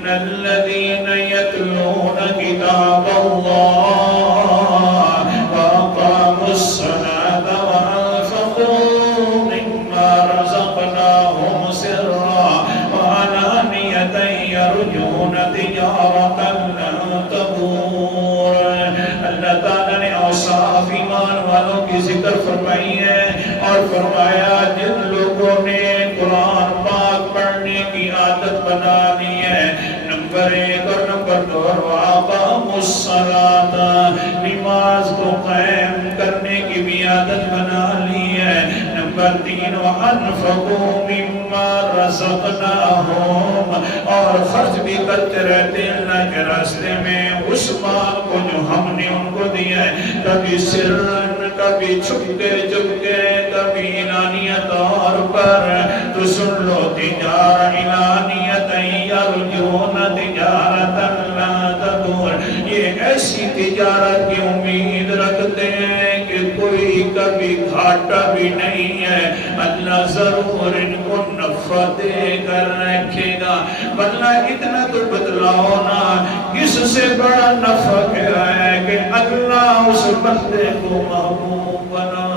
ان الذين يتلون كتاب الله واقاموا الصلاة وانفقوا مما رزقناهم سرا وعلانية يرجون تجارة لن تبور. اللہ تعالیٰ نے اوصاف ایمان والوں کی ذکر فرمائی ہے اور فرمایا جن لوگوں نے قرآن پاک پڑھنے کی عادت بنا لی ہے، نمبر 1 اور نمبر 2 وَأَقَامُوا الصَّلَاةَ، نماز کو قائم کرنے کی بھی عادت بنا لی ہے، نمبر 3 وَأَنفَقُوا مِمَّا رَزَقْنَاهُمْ، اور خرچ بھی کرتے رہتے ہیں اللہ کے راستے میں اس مال کو جو ہم نے ان کو دیا ہے، کبھی سرن، کبھی چھپتے چھپتے، کبھی اعلانیہ طور پر. تو سن لو تجارہ اعلانیۃ یرجون تجارۃ لا تبور، یہ ایسی تجارت کی امید رکھتے ہیں کہ کوئی کبھی گھاٹا بھی نہیں ہے، اللہ ضرور ان کو نفع دے کر رکھے گا. ورنہ اتنا تو بتلاؤ نا، اس سے بڑا نفع کیا ہے کہ اللہ اس بندے کو محبوب بنا